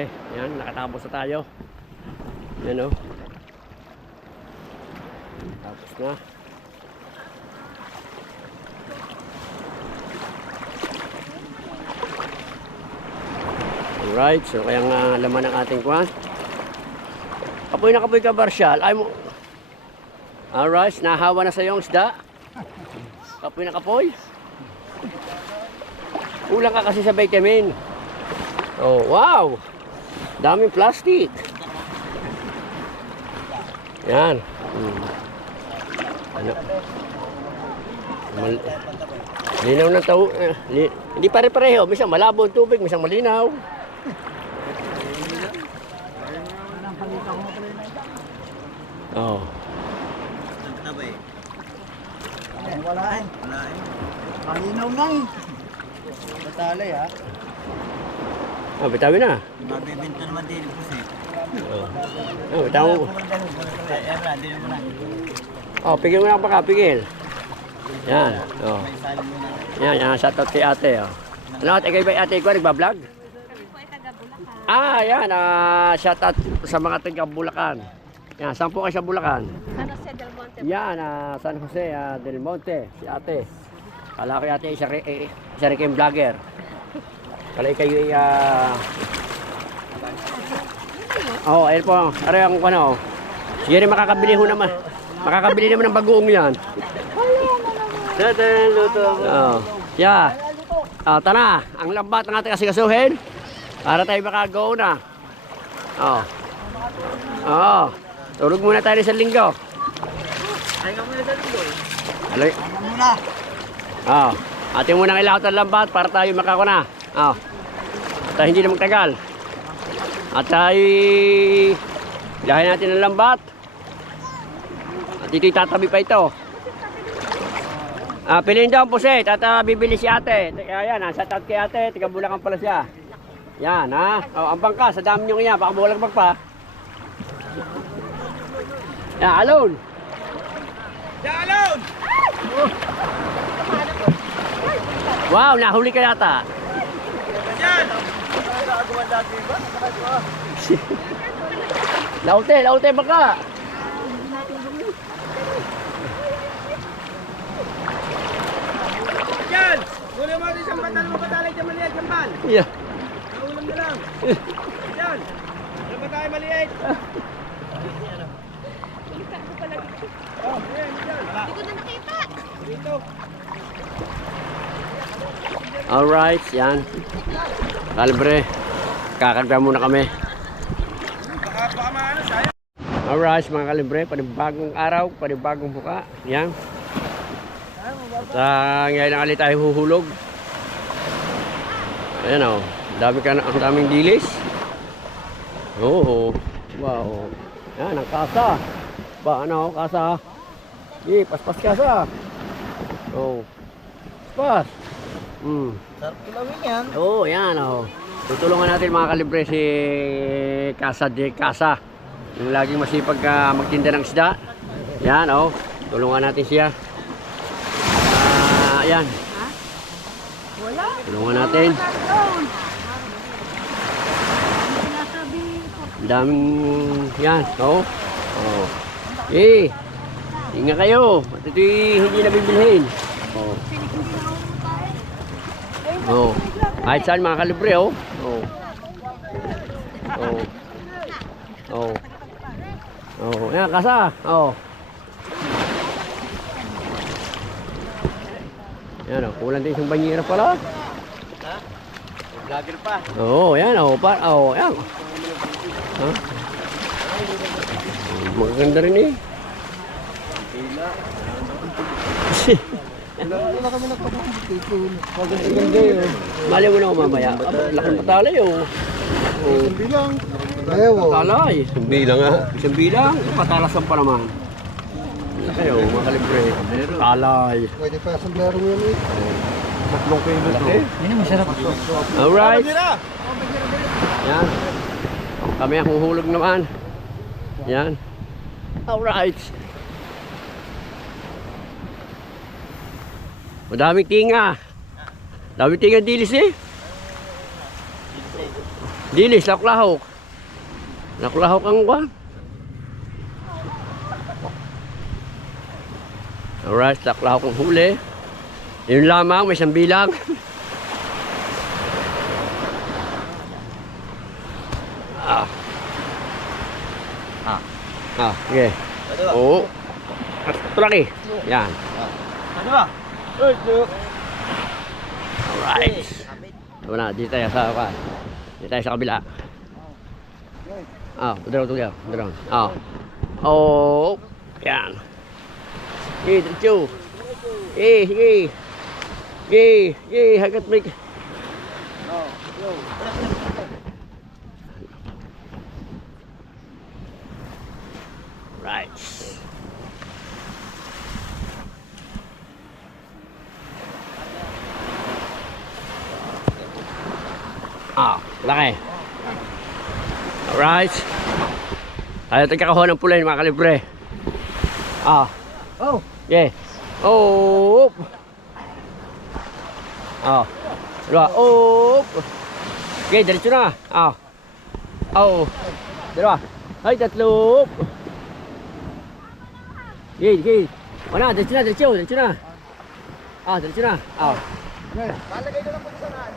kalibre. Yan, nakatapos na tayo. Yan o. Tapos na. Alright, so kaya nga laman ng ating kwan. Kapoy na kapoy ka, Barsyal. Ay mo. Alright, nahawa na sa iyong isda. Kapoy na kapoy. Kulang ka kasi sa vitamin. Oh, wow! Daming plastic. Yan. Ano? Linaw ng tao. Hindi pare-pareho. Minsan malabo ang tubig, minsan malinaw. Oh. Wala eh. Malinaw na eh. Batalay ha. Ah, bitawin na. Mabibinto naman din po siya. Oh, bitaw. Oh, pigil mo na baka, pigil. Yan. Oh. Yan, shoutout kay ate. Oh. Ano, ate, ba ate ko nagba-vlog? Ah, yan. Shoutout sa mga taga Bulacan. Yan, saan po kayo sa Bulacan? San Jose del Monte. Yan, San Jose del Monte, si ate. Kala ko ate, isa rin kayong vlogger. Kala kayo ay... Oh, ayun po. Aray ang ano. Sige rin makakabili ho naman. Makakabili naman ng bagoong yan. Dada, luto. Oh. Yeah. Tara, ang lambat ng ating asikasuhin. Para tayo makagaw na. Oh. Oh. Turog muna tayo sa linggo. Ay ka muna sa linggo. Alay. Ano muna? Oh. Ating muna ilakot ang lambat para tayo makakuna. Oh. At hindi na magtagal. At tayo ilahin natin ang lambat. At ito tatabi pa ito. Piliin daw ang puset at bibili si ate. Kaya yan, shoutout kay ate, taga Bulacan pala siya. Yan ha. Oh, ang bangka, sa dami nyo yan, baka bulag pa. Yan, alone. Yan, alone! Wow, nahuli ka yata. Yan! Laute baka. Yan! Muna mo rin isang batal mo batalay dyan maliit, yan pan. Yeah. Naulam na lang. Yan! Ano ba tayo maliit? Oh, yan, yan. Hindi ko na nakita. Dito. Alright, yan. Kalibre. Kakagda muna kami. Baka maano sayang. Alright, mga kalibre. Panibagong araw, panibagong buka. Yan. At ngayon na tayo huhulog. Ayan o. Ang daming dilis. Oo. Wow. Yan, ang kasa. Ba, ano, kasa. Paspas kasa. Oo. Paspas. Sarap kilawin yan. Oo, yan o. Tutulungan natin mga kalibre si Kasa. Yung laging masipag magtinda ng isda. Yan o. Tulungan natin siya. Ayan. Wala. Tulungan natin. Ang daming yan. Oo. Oh. Ingat kayo. At ito'y hindi na bibilhin. Oo. Oh. Kahit saan mga kalibre, oh. Oh. Oh. Oh. Oh, yan kasa. Oh. Yan oh, kulang din isang banyera pala. Ha? Vlogger pa. Oh, yan oh, yan. Ha? Maganda rin eh. Wala kami nagpapakikipin. Maganda yun. Mali mo na ako mamaya. Laking patalay oh. Oh. Bilang. Ayaw. Patalay. Isang bilang nga. Isang bilang. Patalasan pa naman. Kayo, mga kalibre. Patalay. Pwede pa sa blaro yan eh. Tatlong kilo to. Yan ang masarap. Alright. Yan. Kami ang huhulog naman. Yan. Alright. Madaming tinga. Daming tinga dilis eh. Dilis, laklahok. Laklahok ang kwan. Alright, laklahok ang huli. Yun lamang, may isang bilang. Okay. Oo. Ito lagi. Yan. Ano ba? Alright. Ito na, dito tayo sa kwan. Dito tayo sa kabila. Doon. Oh. Yan. Sige, diretso. Sige. Hagat may... Right. Laki. Alright. Tayo tagkakahuha ng pula mga kalibre. Yeah. Oh. Dalawa. Oh. Okay, diretso na. Dalawa. Ay, tatlo. Okay. Wala, diretso na. Diretso na. Diretso na. Palagay ko lang po sa naan.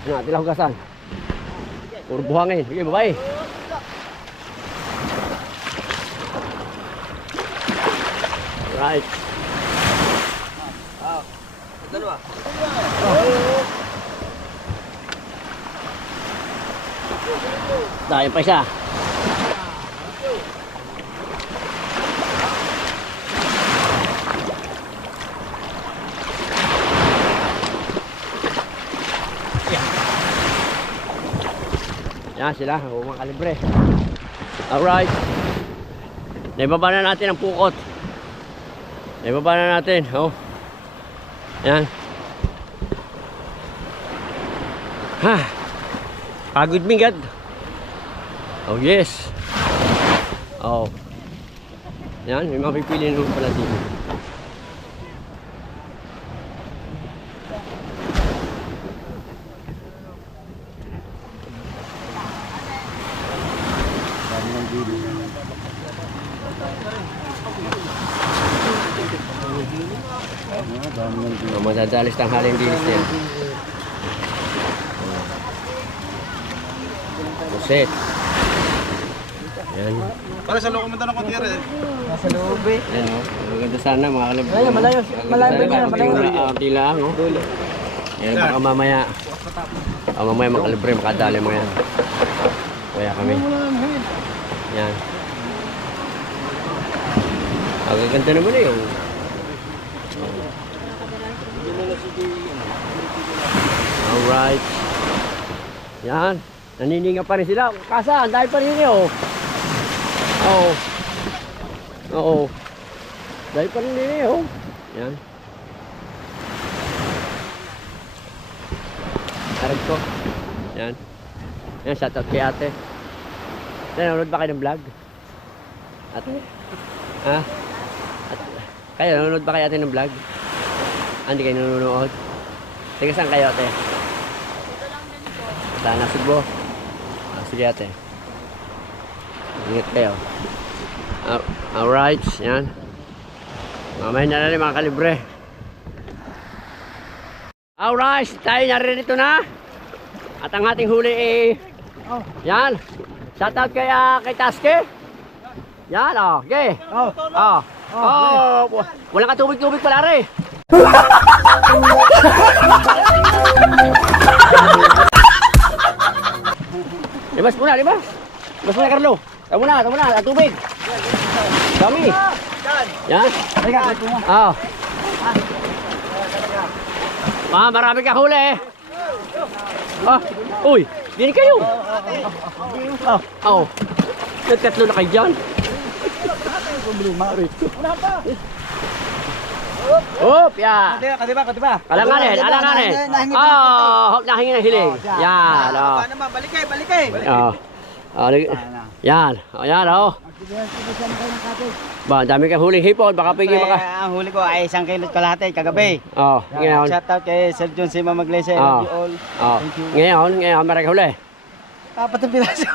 Tila hugasan. Puro buhangin. Sige, babae. Right. Dalawa. Dahil pa isa. Yan sila, mga kalibre. Alright. Naibaba na natin ang pukot. Naibaba na natin. Yan. Pagod mingad. Oh yes. Yan, may mapipili naman pala dito. Madadalis tanghaling dinis niya. Buset. Yan. Para sa loob kumunta ng konti rin. Nasa loob eh. Yan maganda sana mga kalibre. Malayo Tila yan, baka mamaya. Mamaya mga kalibre, makadali mo yan. Kaya kami. Yan. Ang ganda naman eh. Alright. Yan. Nanininga pa rin sila. Kasa, ang dahil pa rin yun. Dahil pa rin yun. Yan. Arag ko. Yan. Yan, shoutout kay ate. Nanonood ba kayo ng vlog? Ate? Kayo, nanonood ba kayo ate ng vlog? Hindi kayo nanonood? Sige, saan kayo ate? Sana Subo. Sige ate. Ingat kayo. Alright, yan. Mamaya na rin mga kalibre. Alright, tayo naririto na. At ang ating huli yan. Shoutout kay Taske. Yan, okay. Walang katubig-tubig pala rin. Libas muna, libas. Libas muna, Carlo. Tama na, at tubig. Dami. Yan. Marami ka huli eh. Uy, dini kayo. Tatlo na kayo dyan. Ya. Kadiba. Alanganin. Nahingin na hiling. Yan, Paano naman? Balik. Yan. Ba, ang dami kang huling hipon. Baka pwede maka... Ang huli ko ay 1 kilot kalahati kagabi. Oh, ngayon. Shoutout kay Sir John Sima Maglese. Oh. Love you all. Oh, Thank you. ngayon, marami ka huli. 4 piraso.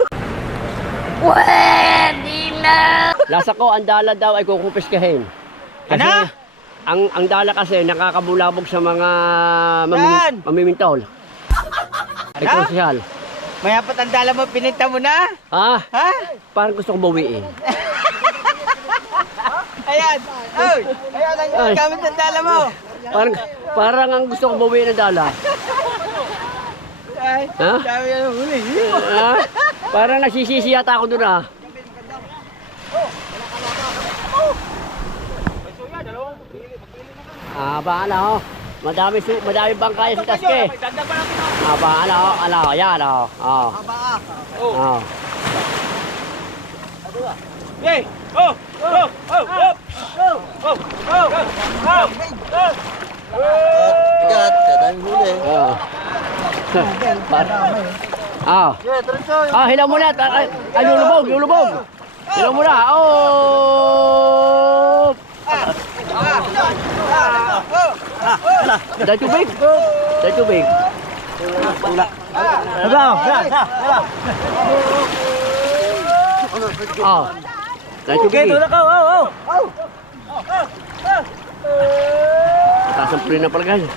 Lasa ko, ang dala daw ay kukumpiskahin. Kasi, Ano? ang dala kasi nakakabulabog sa mga Yan! mamimintol. Ay, Ano? krusyal. Mayapat ang dala mo, pininta mo na. Ah, Ha? parang gusto kong bawiin. Ayan. Oy, ayan ang Ay. gamit ng dala mo. Parang ang gusto kong bawiin ng dala. Ay, Ha? dami yan ang huli. Ah, parang nagsisisi yata ako doon ah. Baala ho. Madami bangkaya sa taske. Baala ho, yan ho. Oh. Oh. Hey! Oh! Oh! Oh! Oh! Oh! Oh! Oh! Oh! Bigat, kadang huli. Oh. Hilaw muna. Lulubog. Hilaw muna. Oh! Dahil tubig. Oh. Dahil tubig. Tulak ko! Oh! Oh! Kasampulin na pala ganyan.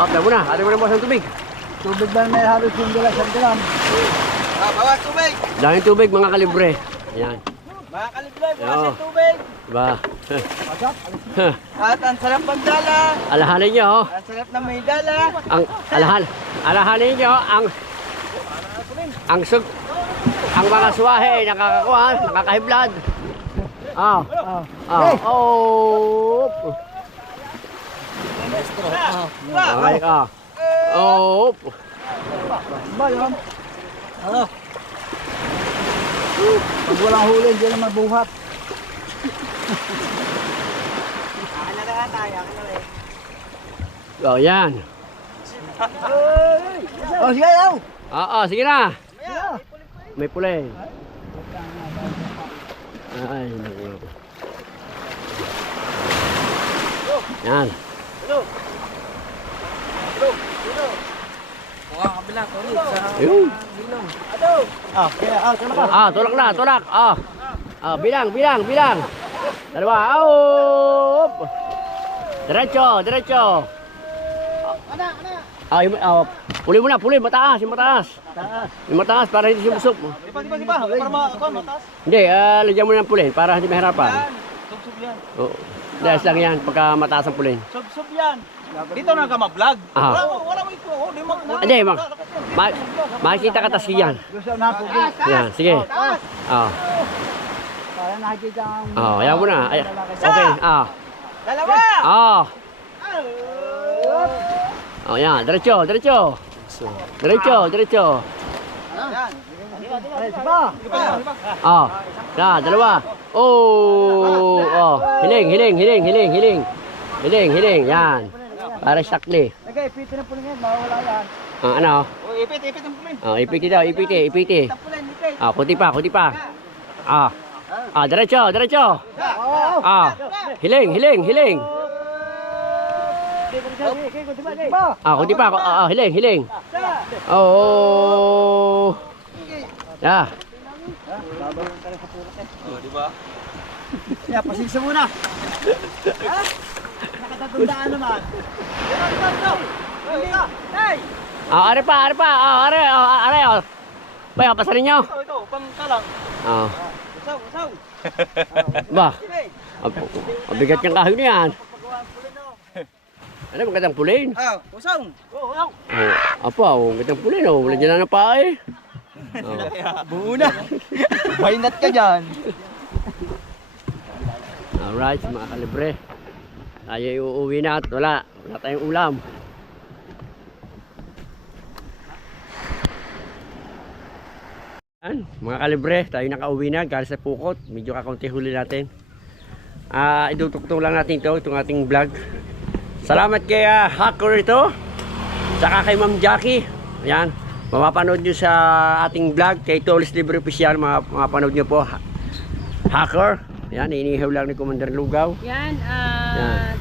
Ate mo na mo sa tubig. Tubig ba may halos yung dala sa dalam? Bawas tubig! Dahil tubig mga kalibre. Yan. Mga kalibre, bawas Oo. yung tubig! Diba? At ang sarap magdala! Alahanin nyo, oh. Ang sarap na may dala! Alahanin nyo, ang mga suwahe, nakakakuha, nakakahiblad. Oh. Okay ka. Oh. Ba yun? Ano? Pag walang huli, hindi na mabuhat. Akin na lang tayo, akin na lang. Oh, yan. Oh, sige, yaw! Sige na. May pulay. Ay, naku. Yan. Ayun. Tulak na, tulak. Bilang. Dalawa. Diretso. Puli, mataas, yung mataas para hindi sumusok. Di ba? Para mataas. Hindi, lagyan mo ng pulin para hindi mahirapan. Sub-sub yan. Oo. Dahil lang yan pagka mataas ang pulin. Sub-sub yan. Dito na ka ma-vlog. Wala mo ito. Hindi, makikita ka tas yan. Gusto na po. Yan, sige. Para nakikita ang... Yan mo na. Okay, Dalawa! Yan, diretso. Diretso. Yan. Diba? Yan, dalawa. Hiling. Yan. Para sakli. Nagay, ipiti na po ngayon. Mawawala yan. Ano? Ipit ang pulin. Ipiti daw, ipiti. Pulin, ipit. Kunti pa. Diretso. Hiling. Kunti pa. Hiling. Yeah. Diba? Kaya pasigsa muna. Nakatatundaan naman. Hey! Are pa. Are. Bayo, pasarin nyo. Ito, pangkalang. Usaw. Ba? Mabigat yung kahoy na yan. Ano, magandang pulin? Usaw. Magandang pulin. Wala dyan na pa eh. Buo na. Bainat ka dyan. Alright, mga kalibre. Tayo uuwi na at wala tayong ulam. Mga kalibre, tayo nakauwi na galing sa Pukot. Medyo kakaunti huli natin. Idutugtong lang natin itong ating vlog. Salamat kay Hacker ito. Saka kay Ma'am Jackie. Ayan. mapapanood nyo sa ating vlog kay Tolis Libre Official, mapapanood nyo po. Hacker. Yan, inihaw lang ni Commander Lugaw. Yan, Yan.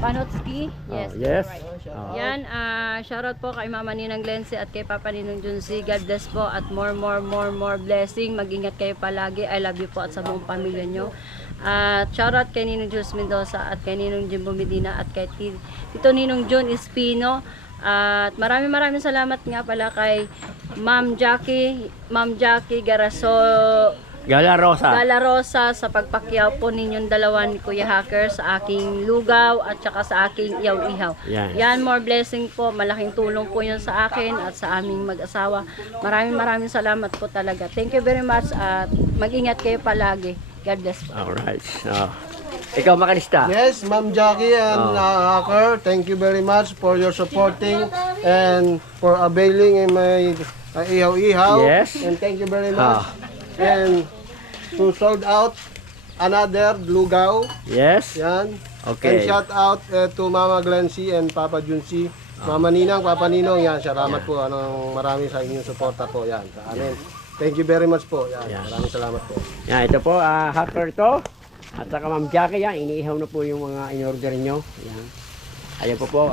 Panotski. Yes, Yes. right. Oh. Yan, shoutout po kay Mama Ninang Glency at kay Papa Ninong Junsi. God bless po at more blessing. Mag-ingat kayo palagi. I love you po at sa buong pamilya nyo. At shoutout kay Ninong Jus Mendoza at kay Ninong Jimbo Medina at kay Tito Ninong John Espino. At maraming salamat nga pala kay Ma'am Jackie Gala Rosa sa pagpakyaw po ninyong dalawa ni Kuya Hacker sa aking lugaw at saka sa aking ihaw-ihaw. Yan. Yan, more blessing po. Malaking tulong po yun sa akin at sa aming mag-asawa. Maraming salamat po talaga. Thank you very much at mag-ingat kayo palagi. God bless po. Alright. Ikaw makalista. Yes, Ma'am Jackie and Hacker, thank you very much for your supporting and for availing in my ihaw-ihaw. Yes. And thank you very much. And to sold out another lugaw. Yes. Yan. Okay. And shout out to Mama Glency and Papa Junsi. Mama Ninang, Papa Ninong, yan. Salamat po. Maraming sa inyong suporta po. Yan. Sa amin. Thank you very much po. Yan. Maraming salamat po. Yan, ito po, Hacker to. At saka Ma'am Jackie, yan. Iniihaw na po yung mga in-order nyo. Yan. Ayan po po,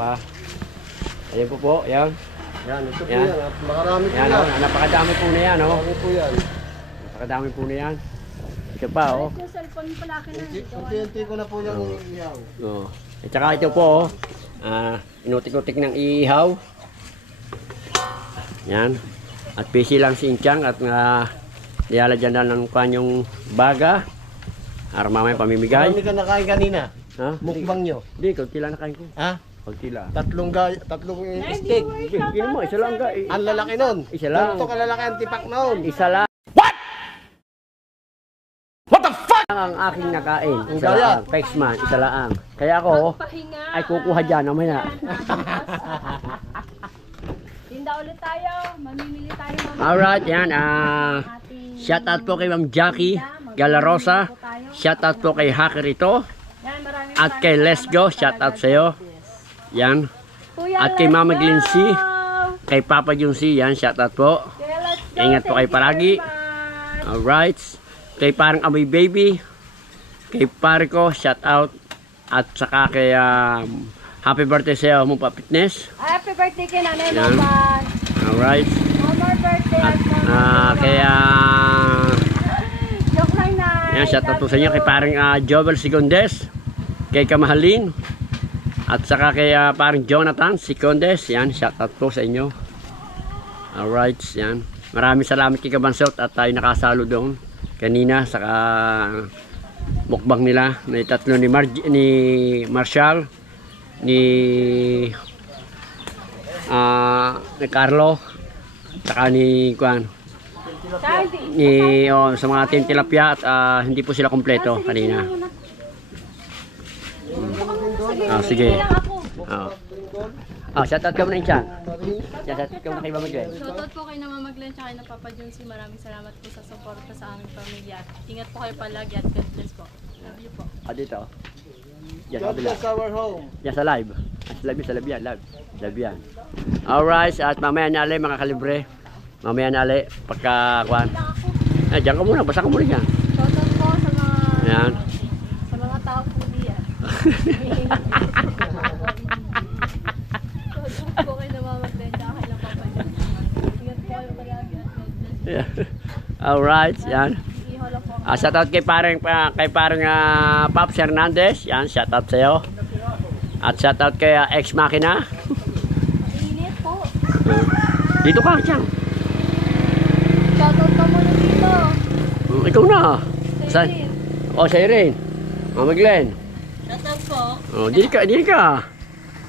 Ayan po po, yan. Yan. Ito po Yan. yan. At makarami po Yan, yan. napakadami po na yan, Marami po yan. Napakadami po na yan. Ito pa, Yung cellphone pala akin na. Unti-unti ko na po yung ihaw. At saka ito po, inutik-utik ng iihaw. Yan. At busy lang si Inchang at nilalagyan na ng kanyang baga. Para mamaya pamimigay. Marami ka nakain kanina. Ha? Mukbang nyo. Hindi, kunti lang nakain ko. Ha? Kunti lang. Tatlong steak. Hindi mo, isa lang ka. Ang lalaki nun. Isa lang. Ganito kalalaki ang tipak noon. Isa lang. What the fuck? Ang aking nakain. Isa gayat. lang. Pexman, isa lang. Kaya ako, Pahinga. ay kukuha dyan mamaya. Tinda ulit tayo. Mamimili tayo mamaya. Alright, yan. Shout out po kay Ma'am Jackie Galarosa. Shout out po kay Hacker ito. Yan, maraming At kay Let's Go. Shout out sa'yo. Yan. At kay Mama Glency. Kay Papa Junsi. Yan. Shout out po. Ingat po kayo palagi. Alright. Kay parang Amoy Baby. Kay pare ko. Shout out. At saka kay happy birthday sa'yo. Mumpa Fitness. Happy birthday kay Nanay Yan. Maman. Alright. One more birthday. Kaya Joke lang na. yan, shout out po sa inyo kay parang Jovel Sicondes, kay Kamahalin, at saka kay parang Jonathan Sicondes. Yan, shout out po sa inyo. Alright, yan. Maraming salamat kay Kabansot at tayo nakasalo doon kanina sa mukbang nila. May tatlo ni Marshall, ni Carlo, at saka ni Juan. Sa mga Team Tilapia at hindi po sila kompleto kanina. Sige. Shoutout ka muna Inchang. Shoutout ka muna kay Mama Glenn. Shoutout po kay na Mama Glenn tsaka na Papa Junsi. Maraming salamat po sa suporta sa aming pamilya. Ingat po kayo palagi at God bless po. Love you po. Dito. Yan, God kabila. bless our home. Yan sa live. Sa live yan. Live yan. Alright, at mamaya na alay mga kalibre. Mamaya na alay, pagkakuan. Diyan ka muna, basta ka muna dyan. Shoutout po sa Yan. mga tao po diyan. Shoutout po kay na Mama Glenn tsaka kay na Papa Junsi. Ingat po kayo palagi at God bless. Yeah. Alright, yan. Ihola po. Shoutout kay parang Pops Hernandez. Yan, shoutout sa'yo. At shoutout kay Ex Machina. Init po. Dito ka, Chang. Shoutout ka muna dito. Ikaw na. Saan? Irene. Sa Irene. Mama Glenn. Shoutout po. Dili ka.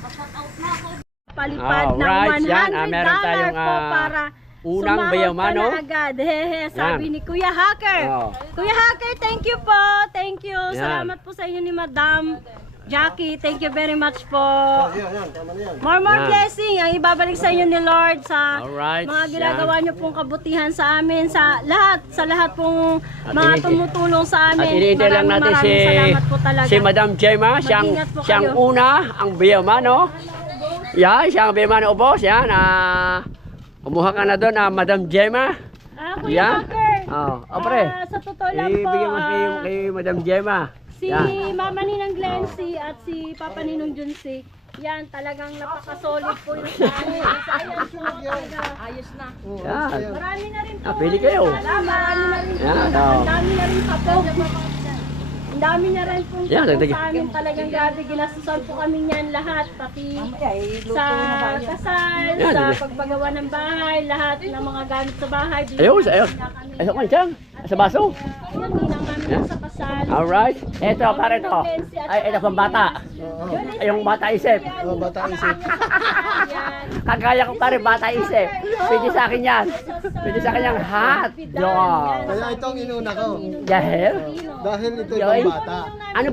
Shoutout na ako. Palipad ng Alright, yan. $100 Meron tayong, po para unang sumahod bayamano. ka na agad. Hehe, sabi Yan. ni Kuya Hacker. Oh. Kuya Hacker, thank you po. Thank you. Yan. Salamat po sa inyo ni Madam Jackie. Thank you very much po. Yan, tama na yan. More Yan. blessing ang ibabalik sa inyo ni Lord sa Alright, mga ginagawa niyo pong kabutihan sa amin, sa lahat pong At mga ini- tumutulong sa At amin. iniintay lang natin Maraming salamat po talaga. si Madam Gemma, Mag-ingat po siyang kayo. una, ang biyamano. Yan, siyang biyamano ubos. Yan, Kumuha ka na doon, Madam Gemma. Kuya Yan. Hacker. Pre. Sa totoo lang po, Ibigay mo kay Madam Gemma. si Yan. Mama Ninang Glency at si Papa Ninong Junsi, yan, talagang napaka-solid po yung sa amin. Ayos na. Yan. Marami na rin po. Pili kayo. Marami na rin po. Yan, Ang dami na rin po. Ang dami na rin po Yan, dagdag. sa amin. Talagang grabe. Ginastusan po kami niyan lahat. Pati sa kasal, Yan, sa dagdag. pagpagawa ng bahay, lahat ng mga gamit sa bahay. Ayun, ayun. Ayun ka dyan. Sa baso. Ayun, ninang namin sa kasal. Alright. Eto, pare to. Ay, ito pang bata. Ay, yung bata isip. Bata isip. Yan. Kagaya ko pare, bata isip. Pwede sa akin yan. Pwede sa akin yung hot dog. Kaya itong inuna ko. Dahil? Dahil ito Yoy. yung bata. Ano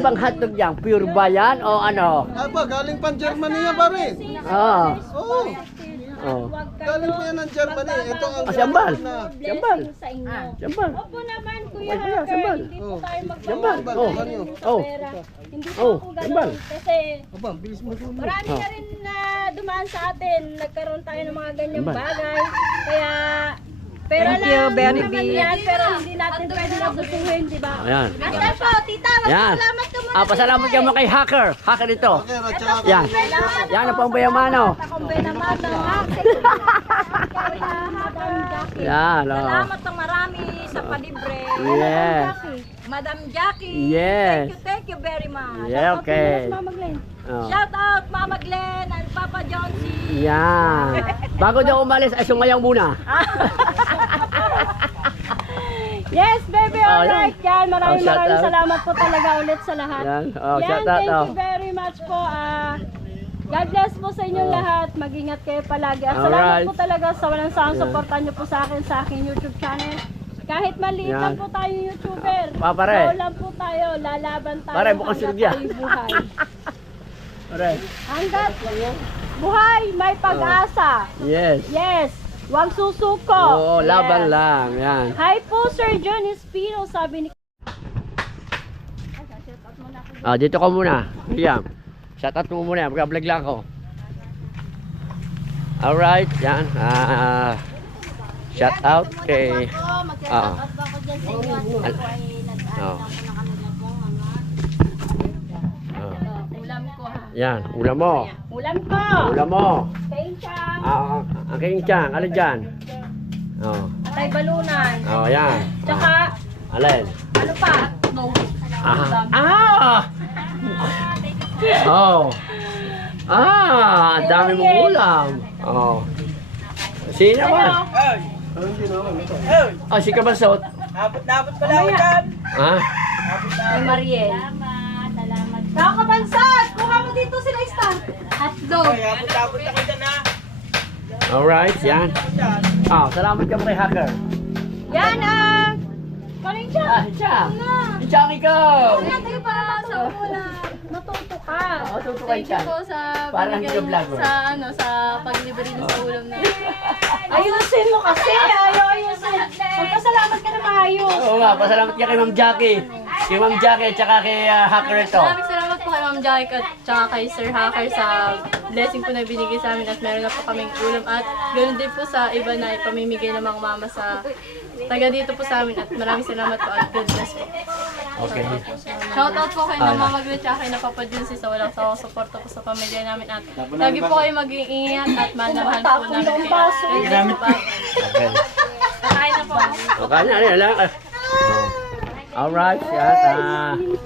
bang hotdog yan? Pure ba yan o ano? Aba, galing pang Germany yan pare. Oo. Oo. Oh. Galing pa yan ng Germany. Ito ang Siyambal. na. Siyambal. Sa inyo. Siyambal. Opo naman, Kuya Ay, wala, Hacker, sambal. hindi po Oh. tayo Sambal. magbawa Oh. sa Oh. pera. Hindi po Oh, ako sambal. ganun. Kasi Aba, bilis mo sumo. marami Oh. na rin na dumaan sa atin. Nagkaroon tayo ng mga ganyang Sambal. bagay. Kaya, pera Thank you, lang very naman big. yan, pero hindi natin pwede nagustuhin, di ba? Ayan. Ayan po, tita, Yan. salamat ka muna. Pasalamat ka mo kay Hacker. Hacker ito. Okay, at saka Yan. Yan ang pambayamano. Takumbay naman ng Yan. Oh. Salamat ng marami sa palibre. Yes. Madam Jackie. Yes. Thank you very much. Yeah, okay. Mama Glenn. Oh. Shout out Mama Glenn and Papa Johnsy. Yan. Bago daw umalis, ay sumayaw muna. Yes, baby, Oh, alright. Yan, maraming Oh, shout maraming out. salamat po talaga ulit sa lahat. Yan. Oh, Yan, shout out. thank Oh. you very much po. God bless po sa inyong Oh. lahat. Mag-ingat kayo palagi. At Alright. salamat po talaga sa walang sawang Yan. suportan niyo po sa aking YouTube channel. Kahit maliit Yan. lang po tayo YouTuber. Pare. Tao lang po tayo. Lalaban tayo. Pare, mukhang hanggat sirgya. tayo buhay. Pare. Hanggat buhay, may pag-asa. Yes. Yes. Huwag susuko. Oo, laban Yes. lang. Yan. Hi po, Sir John Espino, sabi ni... Dito ka muna. William. Shoutout mo muna. Mag-vlog lang ako. Alright. Yan. Shoutout kay... Oh. Ulam ko ha. Yan. Ulam mo. Ulam ko. Ulam mo. Kenchang. Ang kincang. Alin dyan? Oh. Atay balunan. Oh, yan. Tsaka, Alin? ano pa? No. Oh. Ang dami mong ulam. Oh. Sino ba? Hey! Hey! Si Kabalsot. Abot na abot pala ako dyan. Ha? Ay, Mariel. Salamat. Kakabansat! Kuha mo dito sila stand. Hotdog. Hey, abot na abot ako dyan ha. Alright, yan. Salamat ka mo kay Hacker. Yan Kanin siya. Siya. Siya ikaw. Tayo para sa una. Matuto ka. Tutukan siya. sa Parang pagbigay vlog mo. sa paglibre niyo sa ulam na. Ayusin mo kasi. Ayusin. Magpasalamat ka na maayos. Oo nga, pasalamat ka kay Ma'am Jackie. Kay Ma'am Jackie at saka kay Hacker ito. Maraming salamat po kay Ma'am Jack at saka kay Sir Hacker sa blessing po na binigay sa amin at meron na po kaming ulam at ganoon din po sa iba na ipamimigay ng mga mama sa taga dito po sa amin at maraming salamat po at God bless po. Okay. Shoutout po kay Mama Glenn at kay na Papa Junsi sa walang sawang suporta po sa pamilya namin at lagi po kayo maging ingat at mahal na mahal po namin kayo. Thank you po. Okay. Kakain na po. Okay na, ala. Alright, yan.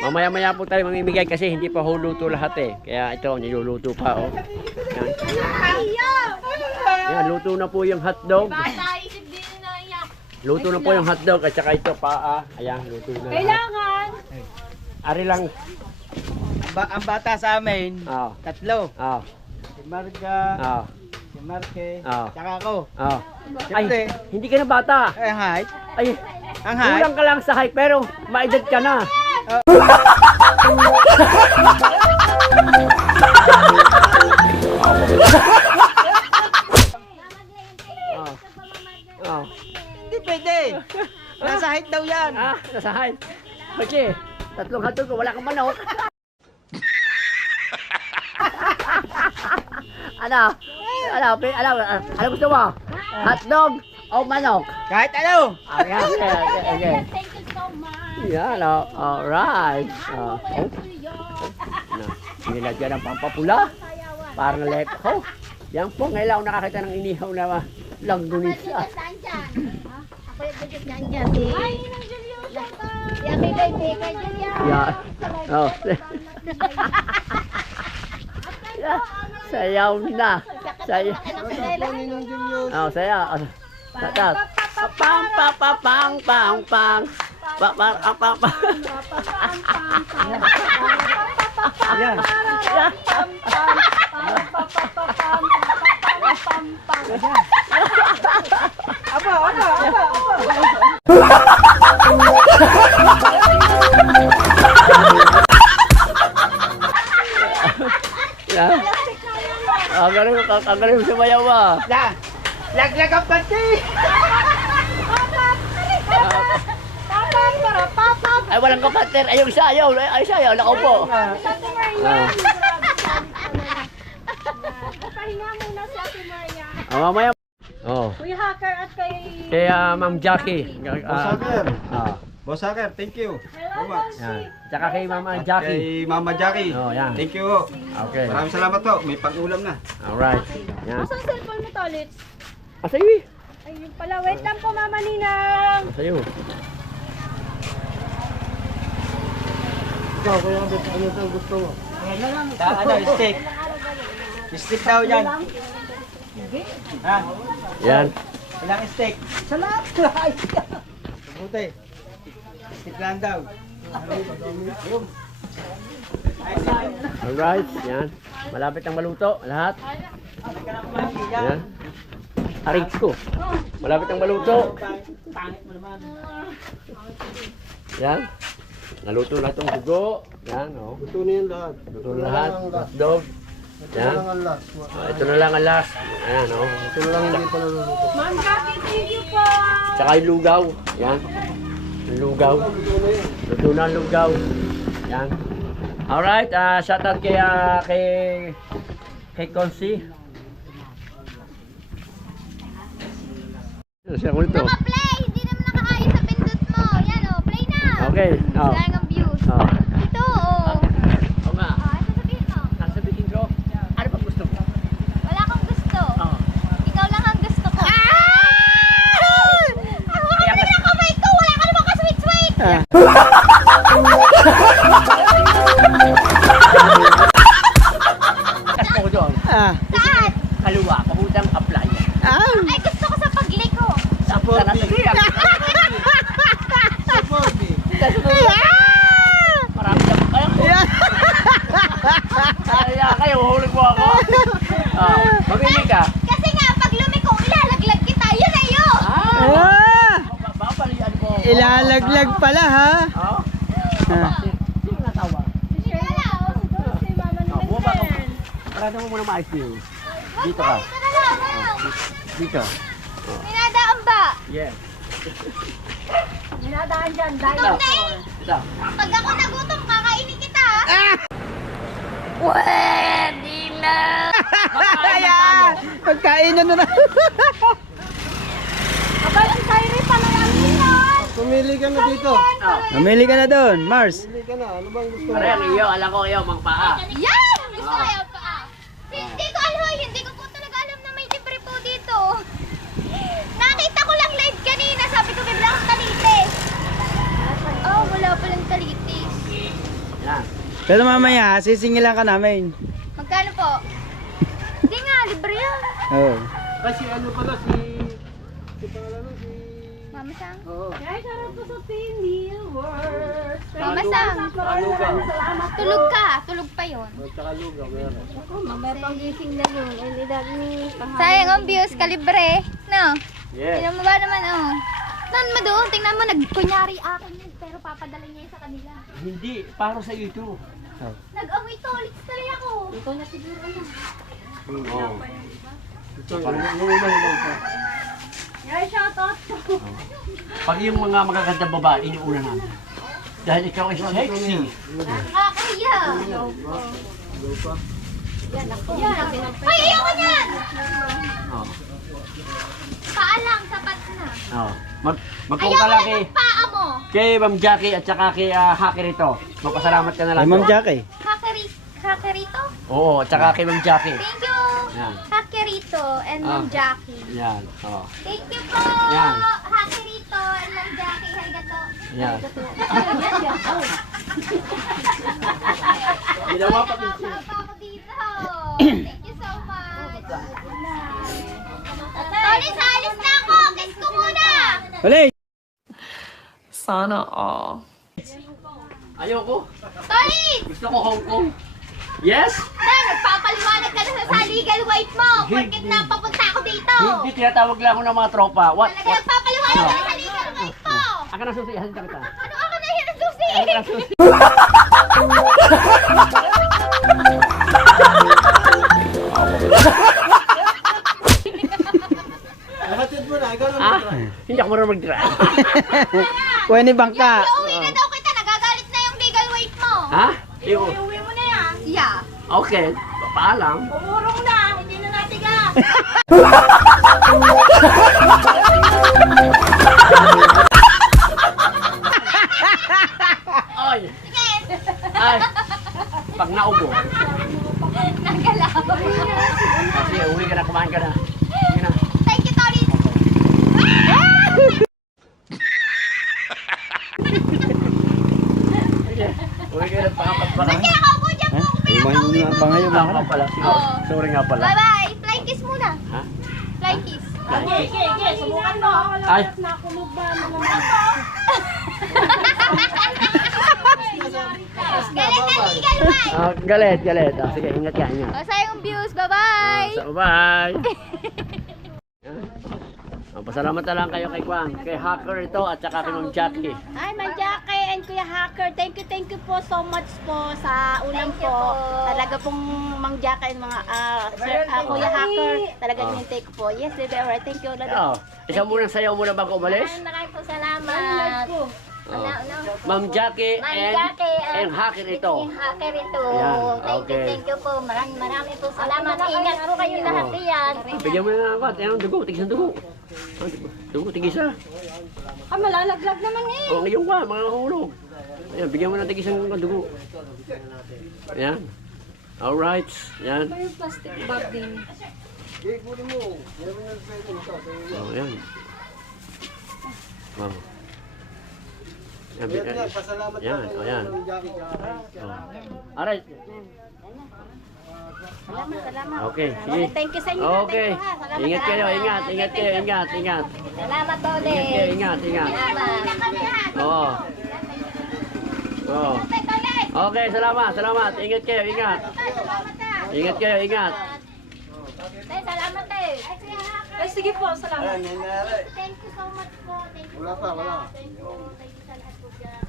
Mamaya-maya po tayo mamimigay kasi hindi pa huluto lahat eh. Kaya ito, niluluto pa oh. Yan. Yan, luto na po yung hotdog. Isip din na iyak. Luto na po yung hotdog at saka ito paa. Ayan, luto na. Kailangan. Ari lang. Ang bata sa amin, tatlo. Si Marga, si Marque, tsaka ako. Ay, hindi ka na bata. Ang height. Ay, Ang height. kulang ka lang sa height pero maedad ka na. Hindi pwede. Nasa height daw yan. Nasa height. Kasi, tatlong hotdog ko, wala kang manok. Ano? Ano gusto mo? Hotdog o manok? Kahit ano. Okay. Thank you so much. Yan, alright. Nilagyan ng pampapula. Para na lep ko. Yan po, ngayon lang ako nakakita ng inihaw na langgunisa. Saan dyan? Ako yung budget dyan. Ay, nang Julius. Si Ate Baby, kay Julius. Yan. Oh. Sayaw na. Sayaw. Oh, sayaw. Tatas. Pang pang pang pang pang pang. Pang pang pang pang. Yan. Yan. Ang galing sumayaw ba? Laglag ang panty. Ay, walang kapater. Ay, yung sayaw. Ay, sayaw. Nakaupo. Pahinga muna si Ate Maria. Mamaya. Oh. Kuya Hacker at kay... Kaya Ma'am Jackie. Hacker. Boss Hacker, thank you. Yan. Tsaka kay Mama Jackie. Kay Mama Jackie. Oh, yan. Thank you. Okay. Maraming salamat po. May pang-ulam na. Alright. Yan. Saan cellphone mo, Tolits? Sa'yo eh. Ay, yung pala. Wait lang po, Mama Ninang. Sa'yo. Ikaw, Kuya Abet, ano ang gusto mo? Steak. Steak daw yan. Ha? Yan. Ilang steak? Salat. Buti. Steak lang daw. Alright. Yan. Malapit ang maluto. Lahat. Yan. Arig ko. Malapit ang maluto. Yan. Naluto lahat ng dugo. Yan. Oh. Gusto niyo yung lahat. Luto na lahat. Hotdog. Ito Yan. na lang ang last. Ito na lang ang last. Ayan. Oh. Ito na lang hindi pa naluluto. Ma'am Jackie, thank you po. Tsaka yung lugaw. Yan. Yung lugaw. Luto na ang lugaw. Yan. Alright. Shoutout kay Consi. Siya ko nito. Naka-play! Hindi naman nakaayos sa pindot mo. Yan o, play na! Okay. Oh. Sayang ang views. Oh. Ito o. Oo nga. Ano sasabihin mo? Sasabihin ko. Ano ba gusto mo? Wala akong gusto. Oo. Ikaw lang ang gusto ko. Hawakan mo na kamay ko! Wala ka naman ka-sweet-sweet! Kasi ko doon. Saan? Kaliwa. Papuntang apply. Ay, gusto ko sa pagliko. Tapos na nasa kaya. Marami na po kayo. Kaya kayo, hulog mo ako. Mamili ka. Kasi nga, pag lumiko, ilalaglag kita. Yun na yun! Baka palian mo. Ilalaglag pala ha. Oo. Sino natawa? Wala o. Buwa ka. Parada mo muna maayos niyo. Dito ka. Tara lang, lang. Dito. Minadaan ba? Yes. Dinadaan dyan, Gutom na eh. Ito. Pag ako nagutom, kakainin kita. Pwede na. Pagkainan na. Abay, ang kairi pala yan niyan. Pumili ka na dito. Mamili ka na doon, Mars. Pumili ka na. Ano bang gusto mo? Pare, ang iyo. Alam ko iyo, mangpaa. Yan! Gusto ko yan pa. Hindi ko alam, hindi ko po talaga alam na may libre po dito. Nakita ko lang live kanina, sabi ko bibla akong talitis. Oh, wala palang talitis. Yan. Pero mamaya, sisingilan ka namin. Magkano po? Hindi nga, libre yan. Oo. Kasi ano pala si pangalan si Mama Sang. Ay, sarap po sa Pinil Works. Mama Sang. Tulog ka, tulog pa yon. tsaka lugaw meron. Mamaya pang gising na yun. Ay, edad ni Sayang ang views, kalibre. No? Yes. Tingnan mo ba naman, oh. Saan mo doon? Tingnan mo, nagkunyari akin yun, pero papadala niya yun sa kanila. Hindi. Para sa iyo ito. Nag-amoy tolits tuloy ako. Ito na siguro ano. Oo. Ito, yung una pa. Ay, shoutout po. Pag yung mga magagandang babae, iniuna namin. Dahil ikaw ay sexy. Nakakahiya. Ay, ayoko niyan! Oh. Paalang, sapat na. Oh. Magkung ka lang Ayoko ng paa mo. kay Ma'am Jackie at saka kay Hacker ito. Magpasalamat ka na lang. Ay, Ma'am Jackie. Hakerito? Oo, at saka kay Ma'am Jackie. Thank you, Yan. Hakerito and Ma'am Jackie. Yan. Oh. Thank you po, Yan. Hakerito and Ma'am Jackie. Harigato. Yan. Ginawa pa din siya. Nakakapa ako dito. Thank you so much. Tony, sa alis na ako. Kiss ko muna. Sana all. Ayoko. Tony! Gusto ko Hong Kong. Yes? Na, nagpapaliwanag ka na sa legal wife mo. Porkit na papunta ako dito. Hindi, tinatawag lang ako ng mga tropa. What? Talaga nagpapaliwanag ka na sa legal wife mo. Aka na susi, hasin kita. Ano ako na yan ang susi? Aka na susi. Hatid mo na, ikaw na Ah, hindi ako marunong mag-drive. Pwede bangka. Iuwi na daw kita. Nagagalit na yung legal wife mo. Ha? Iyo. Iuwi mo na yan. Yeah. Okay, paalam. Umurong na. Hindi na natiga. Ay, Sige. ay. Pag naubo. Nagalaw. Kasi uwi ka na, kumain ka na. Sige na. Thank you, Tony. Sige. Uwi ka na, pangapat-pangapat. Ba't kaya nakaupo dyan po? Imahin mo na pa ngayon. Ako nga pala. Sorry nga pala. Bye-bye. Fly kiss muna. Ha? Fly kiss. Subukan mo. Ay, Galit na legal wife. galit, galit. Sige, ingat ka, ingat. O, sayang views. Bye-bye. Bye! Pasalamat na lang kayo kay Kwan, kay Hacker ito at saka kay Ma'am Jackie. Ay, Ma'am Jackie and Kuya Hacker, thank you po so much po sa ulam Thank you po. po. Talaga pong Ma'am Jackie and mga Kuya Hacker, talaga hinintay ko po. Yes, baby, alright, thank you. Oh, isang munang sayaw muna bago umalis. Maraming po salamat. Oh. Ma'am Jackie Ma'am Jackie and Hacker ito. Yung hacker ito. Ayan, okay. Thank you po. Maraming po salamat. Ingat po kayo lahat diyan. Bigyan mo na ng kwat. Ayan, dugo, tigis ng dugo. Ah, dugo, tigis na. Ah, malalaglag naman eh. O, ngayon ka, mga hulog. Ayan, bigyan mo ng tigis ng dugo. Ayan. Alright. Ayan. Yung plastic bag din. Oh, ayan. Wow. Ayan, Pasalamat Yan, ka o yan. Ma'am Jackie. Oh. Alright. Salamat. Okay, sige. Thank you sa inyo. Okay. Ingat kayo, ingat. Ingat kayo, ingat, ingat. Salamat po Ingat kayo, ulit. ingat, ingat. Salamat. Oo. Oo. Okay, salamat, salamat. Ingat kayo, ingat. Ingat kayo, ingat. Salamat eh. Ay, sige po, salamat. Thank you so much po. Thank you Wala pa, wala. Thank you sa lahat po dyan.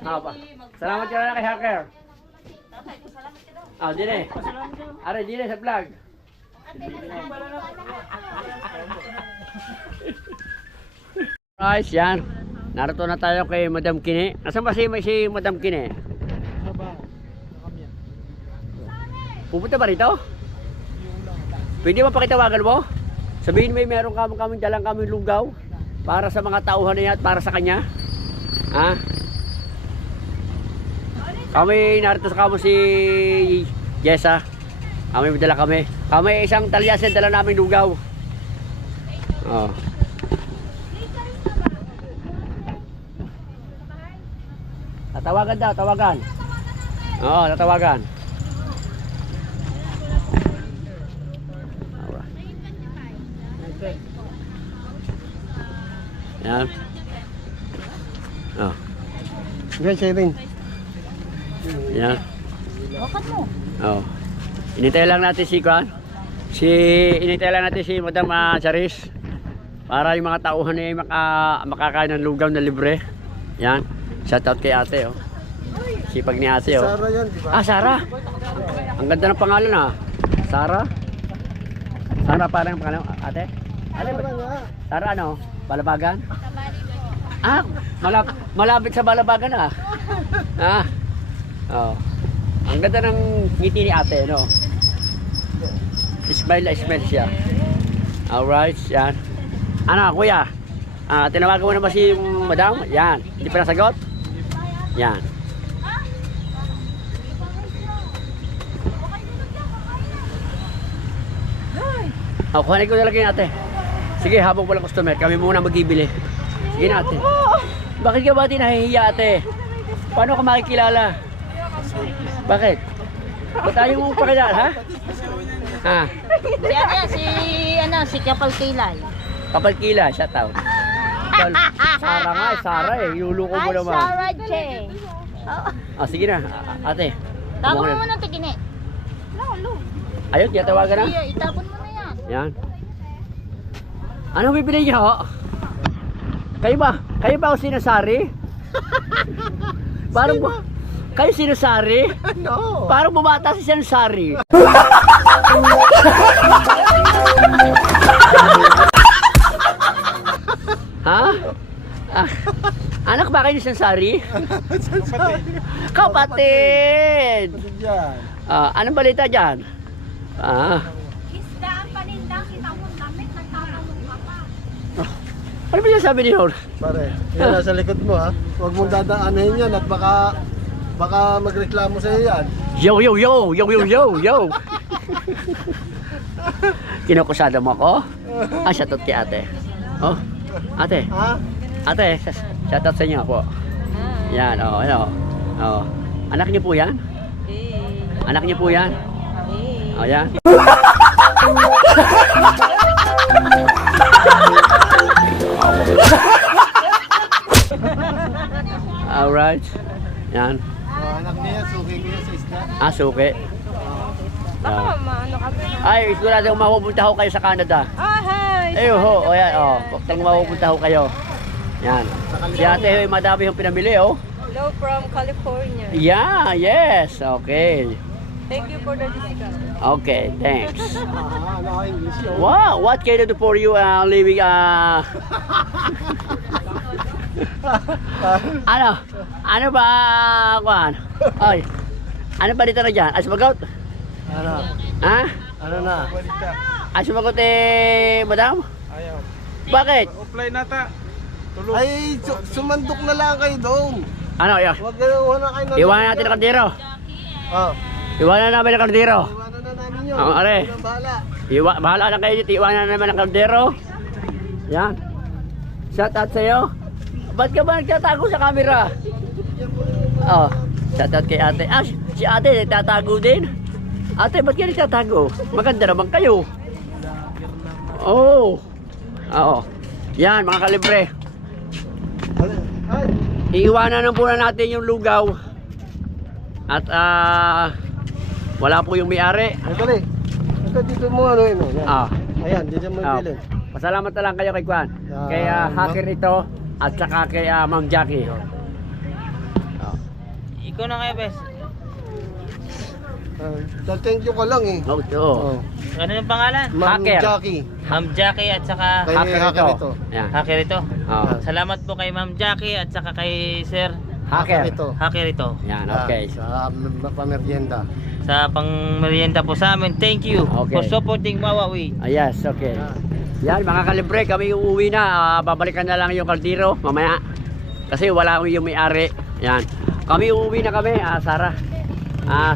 Ah, pa. Salamat ka na kay Hacker. Ah, dire. Are, dire sa vlog. Guys, yan. Narito na tayo kay Madam Kine. Nasaan ba si Madam Kine? Pupunta ba rito? Pwede mo pakitawagan mo? Sabihin mo meron kaming dalang kaming lugaw para sa mga tauhan niya at para sa kanya. Ha? Kami narito sa kamo si Jessa. Kami may dala kami. Kami isang talyasin dala namin lugaw. Oh. Tatawagan daw, tawagan. Oo, tatawagan. Yan. Oh. Guys, Erin. Yan. Oh. Inintay lang natin si Kwan. Inintay lang natin si Madam Charis para yung mga tauhan niya makakain ng lugaw na libre. Yan. Shoutout kay ate, oh. Sipag ni ate, oh. Sara yan, di ba? Ah, Sara. Ang ganda ng pangalan, ah. Sara. Sara parang pangalan, ate. Ano ba? Sara ano? Balabagan? Ah, malapit sa Balabagan, ah. Ah. Oh. Ang Ang ganda ng ngiti ni ate, no? Smile na smile siya. Alright, yan. Ano, kuya? Tinawagan mo na ba si madam? Yan. Hindi pa nasagot? Yan. Kuhanin ko na lang yun, ate. Sige, habang walang customer, kami muna magbibili. Sige na, ate. Bakit ka ba nahihiya, ate? Paano ka makikilala? Bakit? Ba't tayo mong pakilala, ha? Ha? Si Kapal Kilay. Kapal Kilay, shout out. Sara nga, Sara eh. Yuluko mo naman. Sarah J. Sige na, ate. Tago mo muna tigini. Ayun, tiyatawagan na. Itapon mo na yan. Yan. Ano bibili niyo ho? Kayo ba? Kayo ba o sinasari? Parang kayo sinasari? No. Parang bumata si sinasari. Ha? Anak ba kayo ni Sansari? Kapatid! Anong balita dyan? Isda ang panindang kita mong damit, nagtatanong ka pa. Ano ba yung sabi ni Nor? Pare, yan nasa likod mo ha. Huwag mong dadaanin yan at baka magreklamo sa iyo yan. Yo, yo, yo! Yo, yo, yo, yo! Kinukusada mo ako? Shoutout kay ate. Oh, ate. Ha? Ate, shoutout sa inyo po. Yan, ano. Anak niyo po yan? Anak niyo po yan? Yan. Alright. Yan. Anak niya, suki ko yan sa isda. Suki. Ay, sigurado mapupunta ho kayo sa Canada. Ay, ho, yan, Kung mapupunta ho kayo. Yan. Si ate, madami yung pinamili, Hello from California. Yeah, yes. Okay. Thank you for the discount. Okay, thanks. English yun. Wow, what can I do for you living Ano ba, Juan? Ay, ano ba dito na dyan? Ay, sumagot? Ano? Ha? Ano na? Ay, sumagot madam? Ayaw. Bakit? Offline nata. Ay, sumandok na lang kayo doon. Ano, yun? Huwag na kayo na. Iwanan natin ang kaldero. Iwanan namin ang kaldero. Iwanan na namin yun. Are. Unang bahala. Bahala na kayo dito. Iwanan naman ang kaldero. Yan. Shout out sa'yo. Ba't ka ba nagtatago sa camera? Shout out kay ate. Si ate nagtatago din. Ate, ba't ka nagtatago? Maganda naman kayo. Oo. Yan, mga kalibre. Iiwanan na muna natin yung lugaw. At wala po yung may-ari. Dali. Ito dito mo ano yun. Ayan, dito mo bilhin. Pasalamat na lang kayo kay Juan. Kay hacker ito at saka kay Ma'am Jackie. Ikaw na kayo, bes. Thank you ka lang eh. Oo. Ano yung pangalan? Ma'am Hacker. Jackie. Ma'am Jackie at saka Kay hacker ito. Yan. Hacker ito. Oo. Salamat po kay Ma'am Jackie at saka kay Sir Hacker. ito. Hacker ito. Yan, okay. Sa pamerienda. Sa pangmerienda po sa amin. Thank you Okay. for supporting Wawawi. Yes, okay. Yan, mga kalibre, kami uuwi na. Babalikan na lang yung kaldero mamaya. Kasi wala yung may-ari. Yan. Kami uuwi na kami, Sarah.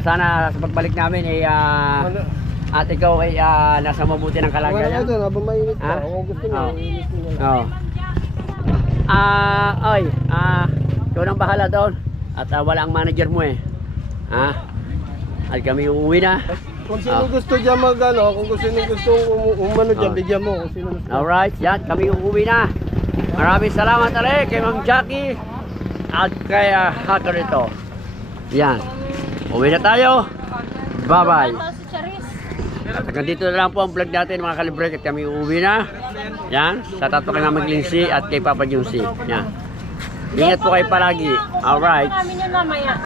Sana sa pagbalik namin at ikaw ay nasa mabuti ng kalagayan. Wala ito, habang mainit pa. Ha? Kung gusto nyo, mainit nyo lang. Ikaw nang bahala doon. At wala ang manager mo eh. At kami uuwi na. Kung sino gusto dyan kung sino gusto umano dyan, bigyan mo. Kung sino gusto. Alright, yan, kami uuwi na. Maraming salamat ulit kay Ma'am Jackie at kay hacker ito. Yan. Uwi na tayo. Bye-bye. At hanggang dito na lang po ang vlog natin mga kalibre at kami uuwi na. Yan. Sa tato kay Mama Glincy at kay Papa Junsi. Yan. Ingat po kayo palagi. Alright.